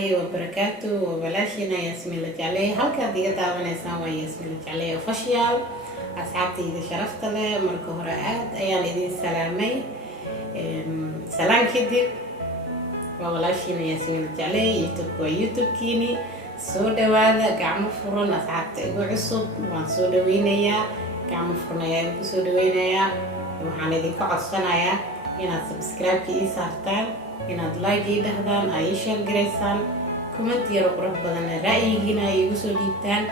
الله وبركاته وبلاشنا ياسمين لجعلي هلكا ديغا داونيسان waa ياسمين لجعلي official asxaabtayda sharafta leh marka hore aad ayaan idin salaamay salaan kadib waa walaashina Yasmin lajacley YouTube kiini soo dhawaada gacmo furan asxaabta igu cusub waan soo dhaweynayaa gacmo furan ayaan ku soo dhaweynayaa waxaan idinka codsanayaa inaad subscribe ii saartaan inaad like ii dhahdaan ay share gareysaan comment yar qurux badan ra'yigiina igu soo dhiibtaan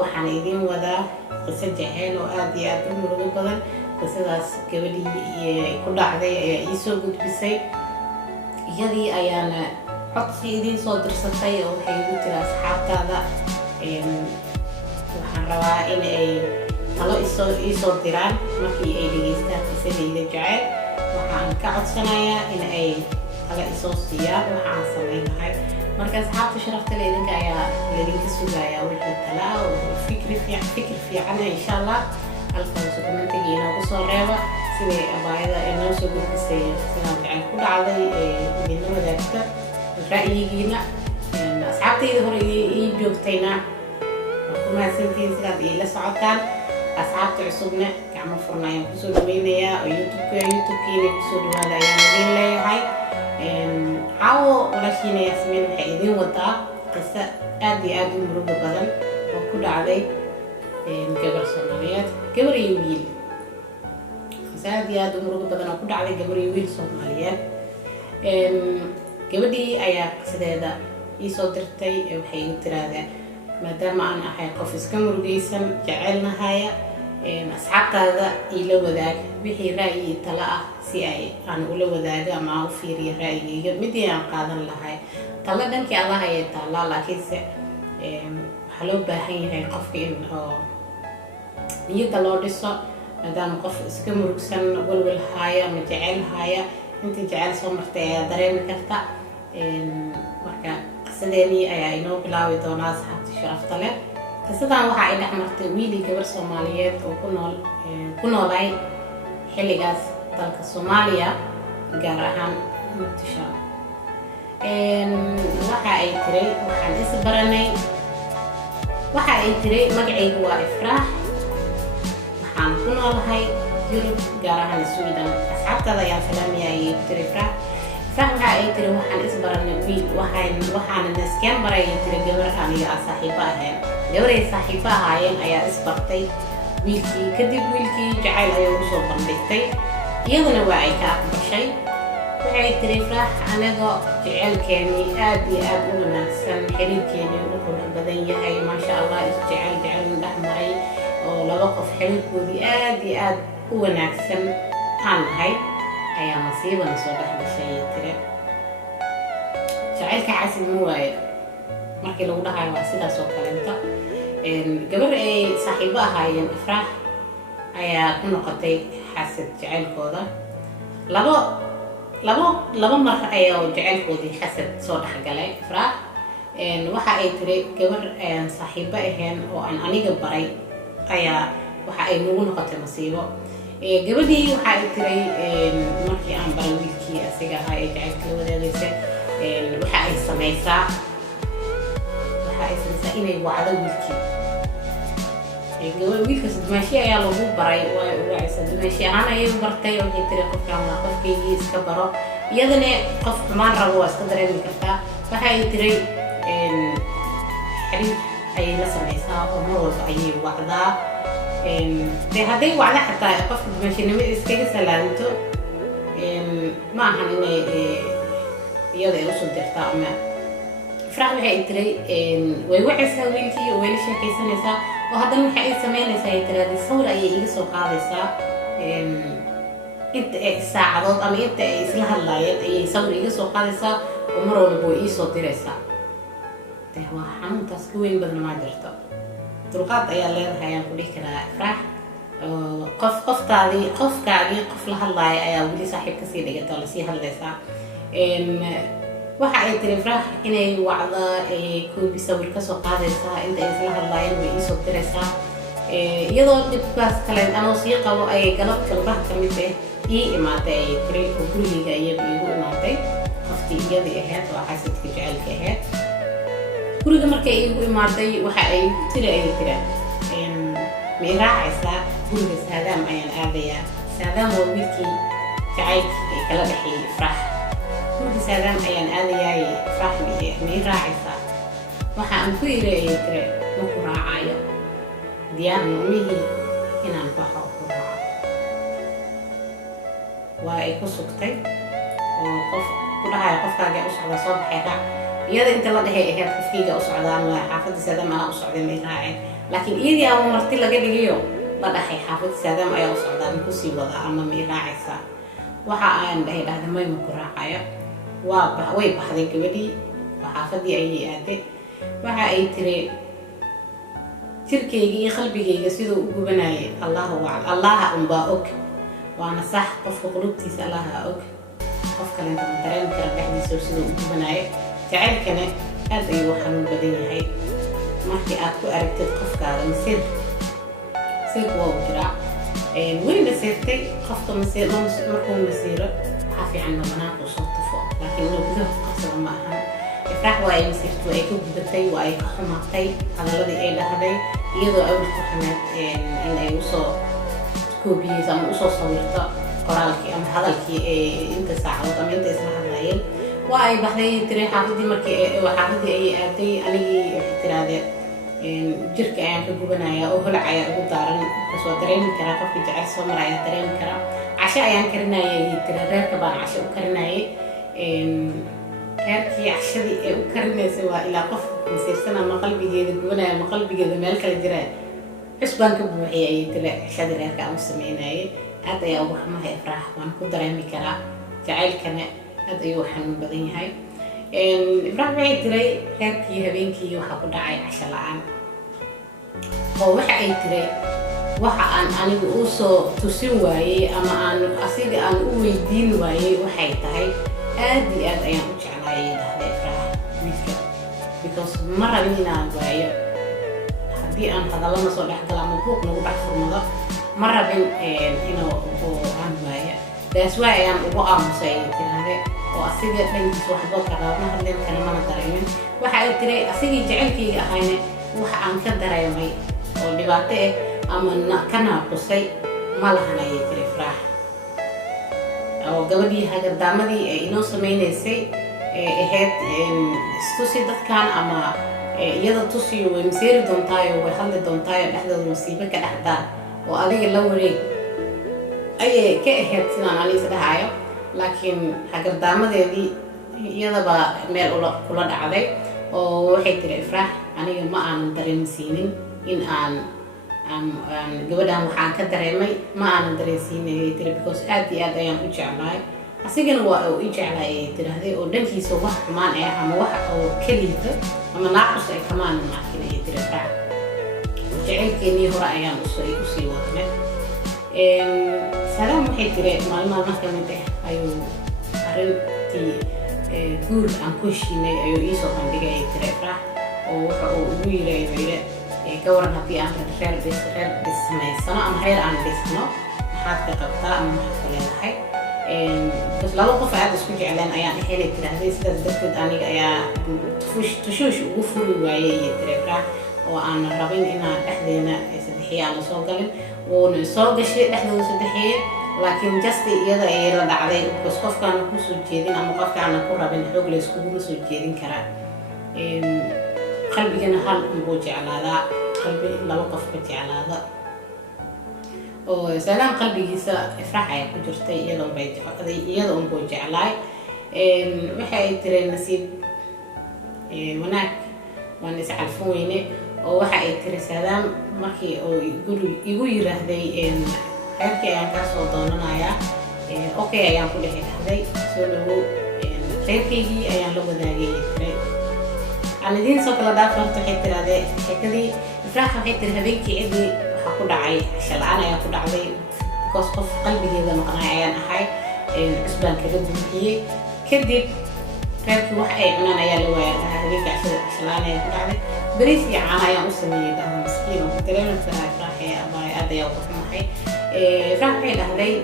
waxaan idin wadaa qiso jaceyl oo aad iyo aad u murugo badan qisadaas gabadhii ku dhacday ayaa ii soo gudbisay iyadii ayaana codsi idin soo dirsatay oo waxay igu tiri asxaabtaada waxaan rabaa in ay talo ii soo diraan markii ay dhageystaan qisadayda jaceyl waxaan ka codsanayaa in ay talo isoo siiyaan waxaan samayn lahay marka asxaabta sharafta leh idinka ayaa idinka sugayaa wixii tala oo fikir fiican insha Allah halkaas commentiga inoogu soo reeba sidii abaayada inoo soo gudbisay sidaan jacayl ku dhacday idinla wadaagta ra'yigiina asxaabtayda hore ii joogtayna ku mahadsantihiin sidaad iila socotaan asxaabta cusubna gacmo furan ayaan kusoo dhaweynayaa oo YouTube-kiina kusoo dhawaada ayaan idin leeyahay caawo walaashina Yasmin waxay idin wadaa qiso aad iyo aad u murugo badan oo ku dhacday gabar Soomaaliyeed gabar iyo wiil qiso aad iyo aad u murugo badan oo ku dhacday gabar iyo wiil Soomaaliyeed gabadhii ayaa qisadeeda ii soo dirtay waxay igu tiraahdaa maadaama aan ahay qof iska murugaysan jecelnahaya asxaabtaada ila wadaag wixii ra'yi tala ah si ay aan ula wadaago ama aan u fiiriyo ra'yigayga midii aan qaadan lahay tala dhankii Allah ayay taalaa laakiinse waxaa loo baahan yahay qofka in niyadda loo dhiso maadaama qof iska murugsan walwal haya ama jecel haya intii jecel soo martay ayaa dareemi karta marka qisadeeni ayaa inoo bilaabi doonaa asxaabta sharafta leh qisadan waxa ay dhex martay wiil iyo gabar Soomaaliyeed oo ku noolay xilligaas dalka Soomaaliya gaar ahaan Muqdisho waxa ay tiray waxaan is baranay waxa ay tiray magacaygu waa Ifraax waxaan ku noolahay Yurub gaar ahaan Sweden asxaabtada ayaa salaamaya ay tiray Ifraax waxa ay tiray waxaan is baranay wiil waxaan iskeen baray tiray gabar aniga saaxiibo ahayn gabaray saaxiibo ahaayeen ayaa is bartay wiilkii kadib wiilkii jacayl ayuu u soo bandhigtay iyaduna waa ay ka aqbashay waxay tiray Ifraax anaga jacaylkeeni aad iyo aad u wanaagsan xiriirkeeni u qurux badan yahay maasha Allah is jacayl dhex maray oo laba qof xiriirkoodii aad iyo aad u wanaagsan aan nahay ayaa masiibana soo dhex gashay tiray jacaylka casil ma waayo markii lagu dhahayo waa sidaas oo kaleenta gabar ay saaxiibo ahaayeen Ifraax ayaa ku noqotay xasad jacaylkooda labo mar ayaa jacaylkoodii xasad soo dhaxgalay Ifraax waxa ay tiray gabar saaxiibo ahayn oo aan aniga baray ayaa waxa ay nagu noqotay masiibo gabadhii waxa ay tiray markii aan baray wiilkii asiga ahaa ee jacaylka la wadaagaysay waxa ay samaysaa inay wacdo wiilkii wiilkaas dumaashi ayaa lagu baray dumaashi ahaan ayay bartay oo waxay tiri qofkaan waa qofkaygii iska baro iyadana qof xumaan rabo waa iska dareemi kartaa waxa ay tiray xiriir ayay la samaysaa oo mar walba ayay wacdaa dee hadday wacdo xataa qofka dumaashinimo iskaga salaaminto ma ahan inay iyada ay usoo dirtaa ama Ifraax waxay tiray way wacaysaa wiilkii oo way la sheekaysanaysaa oo haddana waxa ay sameynaysaa ay tiraahday sawir ayay iga soo qaadaysaa inta ay saacadood ama inta ay isla hadlaayeen ayay sawir iga soo qaadaysaa oo mar walba way ii soo diraysaa dee waa xanuuntaas ka weyn badan ma jirto dulqaad ayaa leedahay ayaan ku dhihi karaa Ifraax qofkaagii qof la hadlaaya ayaa weli saaxiib kasii dhigata oo lasii hadlaysaa waxa ay tiray Ifraax inay wacda koobi sawir ka soo qaadaysaa inta ay isla hadlaayeen way ii soo diraysaa iyadoo dibkaas kale anoo sii qabo ay galab kalbaha ka mid ii imaatay ay tiray oo gurigayga iyagu igu imaatay qofkii markii iyada ahayd waa xasadka jaceelka ahayd guriga markay igu imaaday waxa ay tiri ma i raacaysaa guriga Sadaam ayaan aadayaa Sadaam waa wiilkii jaceylkii kala dhexeeyay Ifraax guriga Sadaam ayaan aadayaa Ifraax ma i raacaysaa waxa aan ku yiri ma ku raacayo diyaar nuumihi inaan baxo ku raaco waa ay ku sugtay oo qof ku dhahay qofkaaga u socda soo baxay raac iyada inta la dhahay ahayd qofkiiga u socdaan waa xaafadda Sadaam u socday ma i raacay laakiin iyadii aan marti laga dhigayo la dhahay xaafadda Sadaam ayaa u socdaan ku sii wada ama ma i raacaysaa waxa aan dhahay may ma ku raacayo way baxday gabadhii xaafadii ayay aaday waxa ay tiri jirkeyga iyo qalbigeyga sidoo u gubanayay Allah unbaa og waana sax qofka qulubtiisa Allah og qof kale inta dareen kara dhexdiisa sidoo u gubanayay jaceylkana aad ayuu xanuun badan yahay markii aad ku aragtid qofkaaga masir waa u jiraa wayna seertay qofka markuu masiiro waxaa fiican banaanka u soo tufo laakiin inuu gudaha ku qabsado ma ahan Ifraax waa ay masirtay waa ay ka gubatay waa ay ka xumaatay hadaladii ay dhahday iyadoo awal ku xumaad in ay usoo koobiyeyso ama usoo sawirto qoraalkii ama hadalkii inta saacadood ama inta isla hadlayeen waa ay baxday tiri xaafadii markii xaafadii ayay aaday anigii waxay tirahdee jirka ayaan ka gubanayaa oo holac ayaa ugu daaran markaas waa dareemi karaa qofkii jacayl soo mara ayaa dareemi karaa casho ayaan karinayay tiri reerka baan casho u karinayay reerkii cashadii ee u karinaysay waa ilaa qof masiirsan ama qalbigeeda gubanaya ama qalbigeeda meel kale jiraa cusbaan ka buuxiyay ayay tiri cashadii reerka aan u sameynayay aad ayaa ugu xumahay Ifraax waan ku dareemi karaa jacaylkana aad ayuu xanuun badan yahay Ifraax waxay tiray reerkii habeenkii waxa ku dhacay casho la'aan oo waxa ay tiray waxa aan anigu u soo tusin waayay ama aan asiga aan u weydiin waayay waxay tahay aad iyo aad ayaan u jeclaayay dhahday Ifraax wiilka because ma rabin inaan waayo haddii aan hadallana soo dhex gala ama buuq nagu dhex furmado ma rabin inuu aan waayo taas waa ayaan ugu aamusay tiraahday oo asiga dhankiisa waxba ka qaadna hadleen kana mana dareemin waxa ay tiray asigii jaceylkayga ahayna waxa aan ka dareemay oo dhibaato ama ka naaqusay ma lahan ayay tiri Ifraax oo gabadhii hagardaamadii ay inoo sameynaysay ahayd istusi dadkan ama iyada tusiyo way masiiri doontaayo way hadli doontaayo dhexdooda masiibo ka dhexdaan oo adiga la wareeg ayay ka ahayd sidaan aniga dhahayo laakiin hagardaamadeedii iyadaba meel kula dhacday oo waxay tiri Ifraax aniga ma aanan dareemsiinin in aan gabadhan waxaan ka dareemay ma aanan dareensiinay tiri because aad iyo aad ayaan u jeclahay asigana waa uu i jeclahay ayay tiraahday oo dhankiisa wax xumaan ama wax oo keliita ama naaqus ay kamaanan arkin ayay tiri Ifraax jaceylkeenii hore ayaan usii wadnay Sadaam waxay tiri maalmaha ka mid ayuu arrintii guur aan ku heshiinay ayuu ii soo bandhigay ayay tiri Ifraax oo waxa uu ugu yiri كورن هذي أنا غير بس ما يصنع أنا غير عن بسنا محاد كقطع أنا محفلة هاي بس لا لطف عاد اسمك إعلان أيام حيلة كده هذي سددت أنا أيا تشوش وفر وعي ترى وأنا رابين إن إحدىنا سدحية على صوغلين ونصوغ شيء إحدى سدحية لكن جست يدا يلا دعدين بس قف كانوا كوسو جيدين أما قف كانوا كورا بين حوج لسكوب كوسو جيدين كرا قلبي كان حال مبوجي على هذا قلبي لا وقف بتي على هذا وسلام قلبي جيسا إفراح يا كجرتي يلا بيت يلا مبوجي على وحي ترى النصيب هناك والناس عارفوني وحي ترى سلام ماكي أو يقول يرهدي غيرك أيام كاسو ضمنا يا أوكي أيام كل هذي سولو غيرك يجي أيام لو بداجي أنا دين سوكلا دافع تحت هذا هكذي إفراح حتى هذيك عندي حقود عاي عشان أنا يقود عاي قصف قلبي هذا مقنع عيان أحي أسبان كذب هي كذب غير واحد أنا يا لواء هذيك عشان أنا يقود عاي بريسي أنا يا مسلمي ده مسكين وكترين في إفراح يا أباي أدي أو قسم حي إفراح حي هذي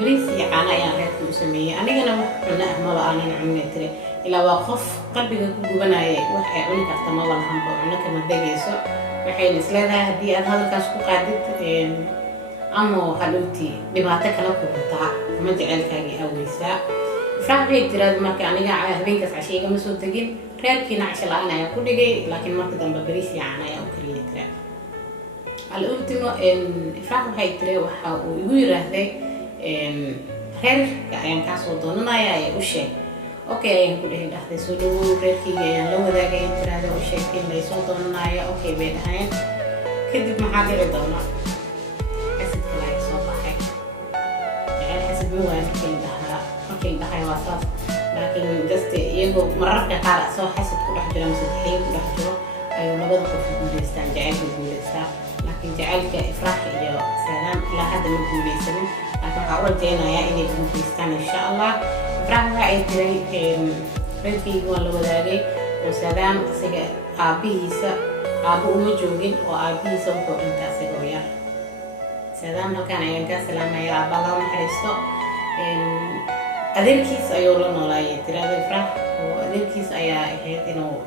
بريس يعانا يا ريت وسمية أنا جنا وحنا ما بقى أنا عمي تري إلا وقف قلبي جوبنا وحي عمي كرت ما والله هم بعنا كما دقيسو وحي نسلها هدي هذا كاسكو قادت أمو هلوتي ببعتك لك وبتاع ما جعلك هاي أول ساعة إفراح بيت ترى ما كان أنا على هبين كاس عشية كم سوت تجين غير كنا عشان أنا يا كل جي لكن ما كده ببريس يعني يا أكلي ترى الأولتيمو إن إفراح بيت ترى ويقول هذا غير كأن كاس وضعنا يا وشة أوكي كل هذا هذا سلوك غير كي يعني لو ذا جاي ترى هذا وشة كين ليس وضعنا يا أوكي بين هاي كده ما حد يرضانا حسيت كلاي صباحك يعني حسيت مو أنا كل ده هاي واساس لكن جست يجو مرة كقارئ سو حسيت كل واحد جرام سدحين كل واحد جرام أيوة نبض في الجولستان جعل في الجولستان لكن جعل كإفراح يا سلام لا هذا من الجولستان لكن حاول جينا يا إني في الجولستان إن شاء الله إفراح هاي تري رنتي ولا وداري وسلام سجى أبيه أبو مجوجين وأبيه سوكو أنت سجويا سلام لو كان ينكا سلام يا رب الله محرسته أديكيس أيوة لنا لا يترى إفراح وأديكيس أيا هيد إنه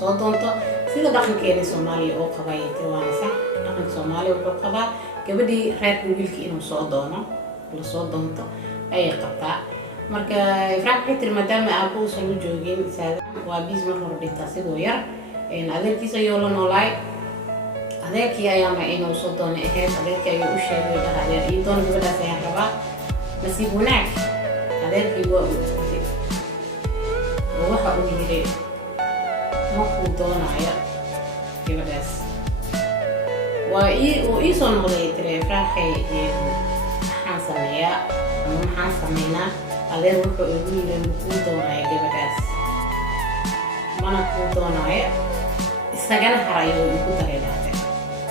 صوتونتو سيدا دخل كيني سومالي أو قبائل تروان صح دخل سومالي أو قبائل كبدي رات بيقولك إنه صوتونه ولا صوتونتو أي قطع مركا إفراح كتير مدام أبو سلو جوجين سادة وأبيز مرة بديتا سيغوير إن أديكيس أيوة لنا لا أديكي أيا ما إنه صوتونه هيد أديكي أيوة أشياء ويدا هذا إيدون ببدا سيحربا نسيب هناك هذاك هو أوتي ووحى أولي مقودون عيا كبداس وإيصون مغيتري فراحي حانسمية أما حانسمينا هذاك وحى أولي مقودون عيا كبداس مانا قودون عيا استغانا حرايو يقود عيا هذا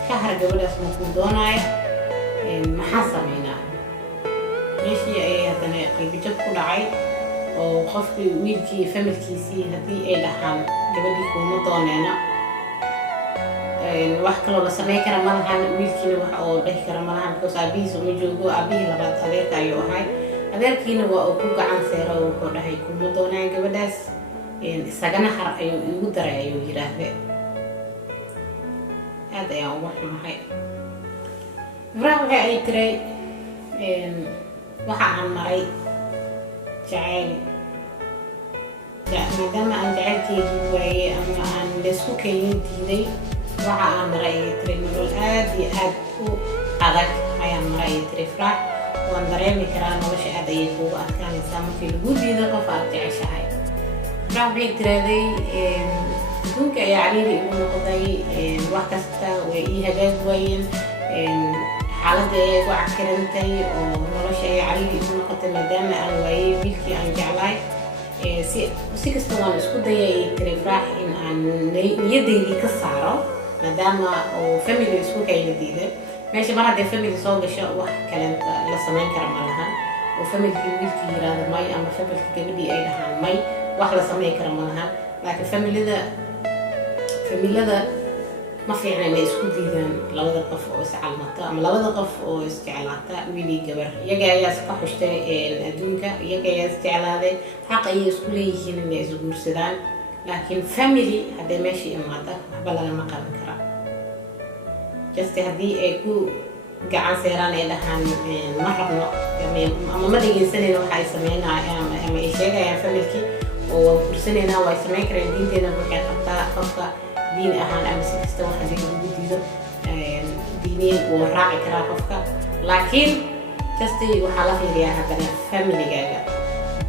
كهر كبداس مقودون عيا محانسمينا ماشي أي هذا قلبي جب كل عاي وخفي ويلكي فملكيسي هذي أي لحام جبلي كومو طانينا الواحد كله بسميه كرا ملهان ويلكي نوح أو ده كرا ملهان كوس أبيه سومي جوجو أبيه لبعض هذا أيوه هاي هذا كينو وأكوك عن سيرة وكده هاي كومو طانينا جبداس سجنا حر أيوه يقدر أيوه يراه هذا يا أبو محمد إفراح أي تري waxaan maray jacayl maadaama aan jacaylkeygii waayey ama aan laysku keenin diiday waxa aan maray tiri nolol aad iyo aad u adag ayaan maray tiri Ifraax waan dareemi karaa nolosha aad ayay kugu adkaanaysaa markii lagu diido qof aad jeceshahay Ifraax waxay tiraahday adduunka ayaa cariiri igu noqday wax kasta way ii hagaag waayeen حالة وعكرنتي ونرش أي عريض يكون قتل مدام أنا وعي بيلكي عن جعلاي سيكستوان اسكو دايا تريفراح إن عن يدي لي كسارة مدام وفاميلي اسكو كاي لديدة ماشي مرة دي فاميلي صوغ شاء واحد كلمت لسمين كرم لها وفاميلي بيلكي يراد ماي أما فاميلي كبدي أي لها ماي واحد لسمين كرم لها لكن فاميلي ذا ما في يعني اسكو ديدان لبدا قف oo iscalmata ama labada qof oo isjeclaata wiili gabar iyaga ayaa isku xushtay adduunka iyaga ayaa isjeclaaday xaq ay isku leeyihiin inay is guursadaan laakiin family hadda meeshii imaada waxba laga qaban kara just hadii ay ku gacan seeraan ay dhahaan ma rabno ama ma dhageysanayno waxa ay sameynayaan ama ay sheegayaan family oo kursanayna way sameyn kareen diinteena waxay qabtaa qofka دين أهان أنا سكستة واحد يجيبه دينين وراعي كرا قفكا لكن جستي وحالة في رياها بنا فاميلي جاية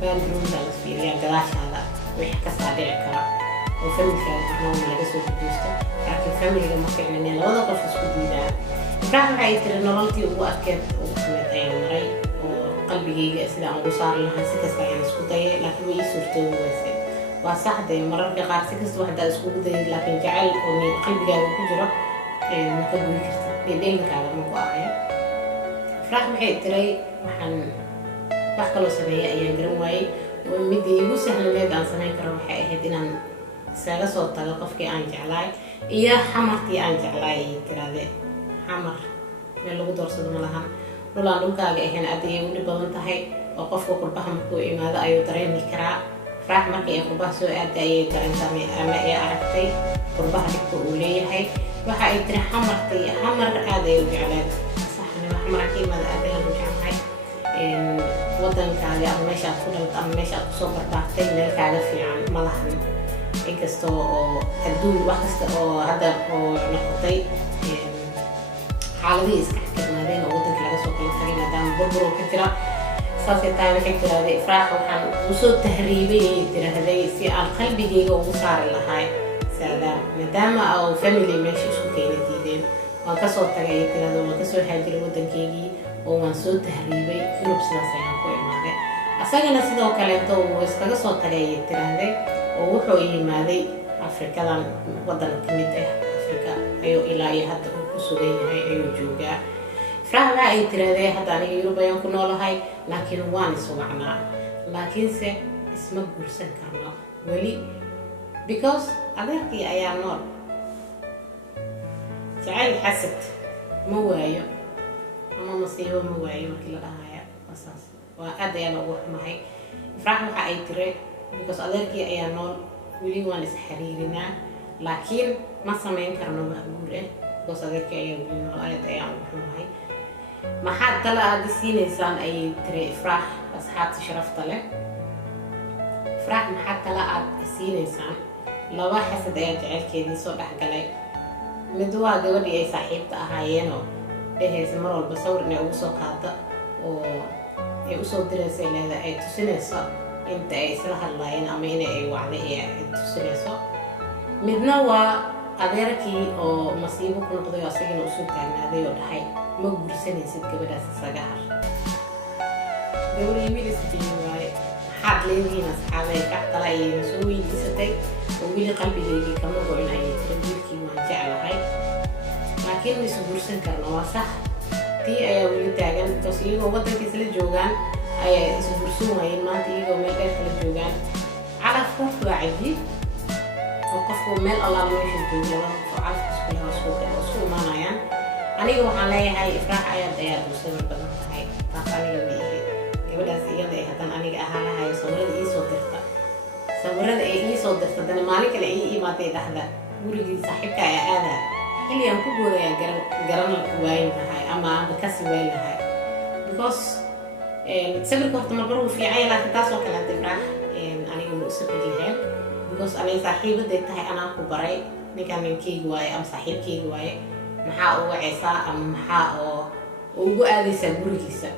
باندروم دالس في رياها قلاش هذا ويحكى صادع كرا وفاميلي كرا بحناهم لقصو في الجوستة لكن فاميلي جاية ما في عنين لو ذا قف اسكو دينا إفراح waxay tiri nololtii ugu adkeed ugu xumeed ayaan maray oo qalbigayga sida aan ugu saari lahaa si kasta ayaan isku dayay laakiin way ii suurtoobi weysay waa saxday mararka qaar si kasta waxda isku dayay laakiin jacayl oo mid qalbigaaga ku jiro ma ka guuri kartid deegankaaga ma ku ahayn Ifraax waxay tiri waxaan wax kale sameeyay ayaan garan waayay oo mid igu sahlaneed aan sameyn karo waxay ahayd inaan isaga soo tago qofkii aan jeclaay iyo xamartii aan jeclaay tiraade xamar meel lagu doorsado ma lahan dhulaan dhulkaaga ahayn aad ayay u dhib badan tahay oo qofka qurbaha markuu imaado ayuu dareemi karaa Ifraax markii ay qurbaha soo aaday ayay dareentay ama ay aragtay qurbaha dhibka uu leeyahay waxa ay tiri xamar aad ay u jeclayd saxna wax markii maad aad ay u jeclahay wadankaaga ama meesha ku dhalta ama meesha ku soo barbaartay meel kaaga fiican ma lahan inkastoo oo adduun wax kasta oo hadda oo noqotay xaaladii iska xakamaadeen oo wadanka laga soo kala tagay maadaama burbur ka jira saasay tahay waxay tiraahday Ifraax waxaan u soo tahriibay tiraahday si aan qalbigayga ugu saari lahay Sadaam maadaama oo family meesha isku keenay diideen waan ka soo tagay tiraahday waan ka soo haajiray wadankaygii oo waan soo tahriibay Yurub sidaas ayaan ku imaaday asagana sidoo kale uu iskaga soo tagay tiraahday oo wuxuu yimaaday Afrikadan wadan ka mid ah Afrika ayuu ilaa iyo hadda ku sugan yahay ayuu joogaa Ifraax ay tiraahday hadda aniga Yurub ayaan ku noolahay laakiin waan isu wacnaa laakiinse isma guursan karno weli because adeerkii ayaa nool jacayl xasad ma waayo ama masiibo ma waayo markii la dhahayo asaas waa aad ayaan ugu xumahay Ifraax waxa ay tiri because adeerkii ayaa nool weli waan is xiriirinaa laakiin ma samayn karno wax guur ah because adeerkii ayaa weli nool aad ayaan ugu xumahay maxaa tala aad siinaysaan ay tiri Ifraax asxaabta sharafta leh Ifraax maxaa tala aad siinaysaan laba xasad ayaa jacaylkeedii soo dhaxgalay mid waa gabadhii ay saaxiibta ahaayeen oo dhehaysa mar walba sawir inay ugu soo qaado oo ay u soo diraysa leedahay ay tusinayso inta ay isla hadlaayeen ama in ay wacday ay tusinayso midna waa adeerkii oo masiibo ku noqday oo asagana u soo taagnaaday oo dhahay ma guursanaysid gabadhaas isaga har gabadhii wiilistii waaye maxaad leedihiin asxaabay Ifraax tala ayay soo weydiisatay oo wili qalbigeygii kama go'in ayay tiri wiilkii waan jeclahay laakiin ma isu guursan karno waa sax tii ayaa weli taagan because iyagoo wadanka isla joogaan ayay isu guursan waayeen maanta iyagoo meel dheer kala joogaan calafka waa cajiib oo qofku meel allaala meesha joogo laba qof oo calafka isku imaanayaan aniga waxaan leeyahay Ifraax ayaad u sawir badan tahay taas aniga weeye gabadhaas iyada ay hadan aniga ahaan lahayo sawirada ay soo dirta dana maalin kale ay imaatay dhahda gurigii saaxiibka ayaa aada xilliyan ku goodaya garan waayn lahay ama aan ka sii waayn lahay because sawirka horta marbar uu fiican laakiin taas oo kale Ifraax aniga ma isu filayn because aniga saaxiibaday tahay anaa ku baray ninkan ninkeyga waaye ama saaxiibkeyga waaye maxaa ugu ciisa ama maxaa oo ugu aadaysaa gurigiisa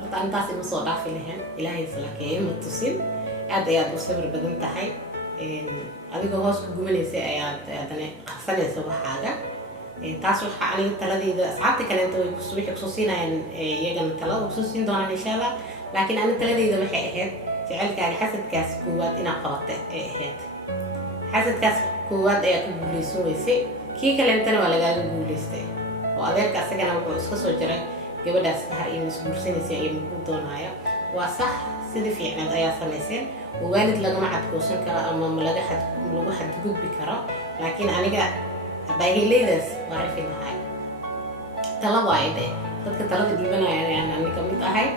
horta intaas ima soo dhaafi lahayn ilaahay islaakay ma tusin aad ayaad u sawir badan tahay adigoo hoos ku gubanaysa ayaad adana qabsanaysa waxaaga taas waxa aniga taladayda asxaabta kale inta way ku siinayaan iyagana talada ku siin doonaan insha Allah laakiin aniga taladayda waxay ahayd jacaylkaaga xasadkaas koowaad inaad qabatay ay ahayd xasadkaas koowaad ayaa ku guulaysan weysay kii kale intana waa lagaaga guulaystay oo adeerka asagana wuxuu iska soo jiray gabadhaas kahar iyo isguursanaysa iyo muku doonaya waa sax sida fiicnad ayaa samayseen waalid lagama cadkoosan karo ama lagu xadgudbi karo laakiin aniga abaahileydaas waa rifi lahay tala waaye dadka talada dhiibanaya ayaan aniga mid ahay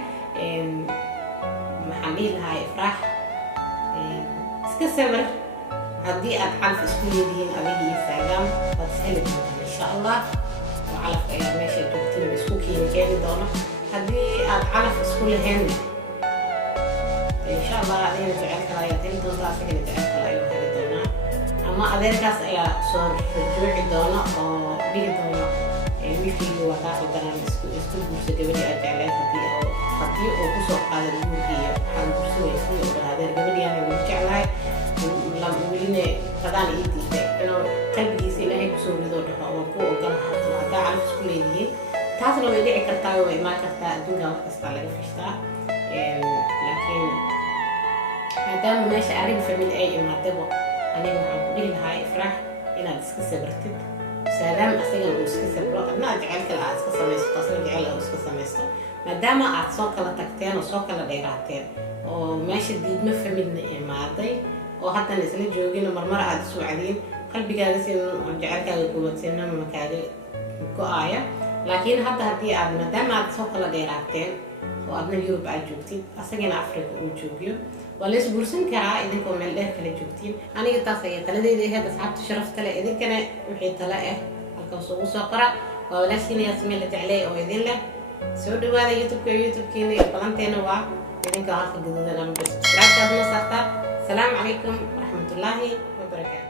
maxaan dhihi lahaa Ifraax iska sabir haddii aad calaf isku leedihiin adiga iyo Sadaam waad heli doontaan insha Allah oo calafka ayaa meesha joogtada isku keeni doono haddii aad calaf isku lahayn insha Allah adina jacaylka ayaa heli doontaa asagana jacaylka ayuu heli doonaa ama adeerkaas ayaa soo rujuuci doona oo dhihi doona wiilkayga waa kaa qaldanaan isku guursa gabadhii aad jeclayd haddii uu kusoo qaada guurkiiyo waxaan guursanaysa iyo adeer gabadhii aan weli jeclahay weline qadaan ii diiday inuu qalbigiisa ilaahay kusoo rido dhaho oo ku ogolaha haddaa calaf isku leedihiin taasna way dhici kartaa way imaan kartaa adduunka wax kasta laga fashtaa laakiin maadaama meesha arrin famil ay imaadaba aniga waxaan ku dhihi lahaa Ifraax inaad iska sabartid Sadaam asagana uu iska sabro adna jacaylka aad iska samaysto taasna jacayl aad iska samaysto maadaama aad soo kala tagteen oo soo kala dheeraateen oo meesha diidma familna imaaday oo haddana isla joogin marmar aad isu wacdiin qalbigaaga si jacaylkaaga kuwadsiina makaaga go'aya laakiin hadda haddii aad maadaama aad soo kala dheeraateen oo aadna Yurub aad joogtid asagana Afrika uu joogiyo waa la isguursan karaa idinkoo meel dheer kala joogtiin aniga taas ay taladeeda ahayd asxaabta sharafta leh idinkana wixii tala ah halkaas ugu soo qora waa walaashina Yasmin lajecley oo idin leh soo dhawaada youtube-kiina iyo balanteena waa idinka halka gaduudan ama subscribe-ka adna saartaa. السلام عليكم ورحمة الله وبركاته.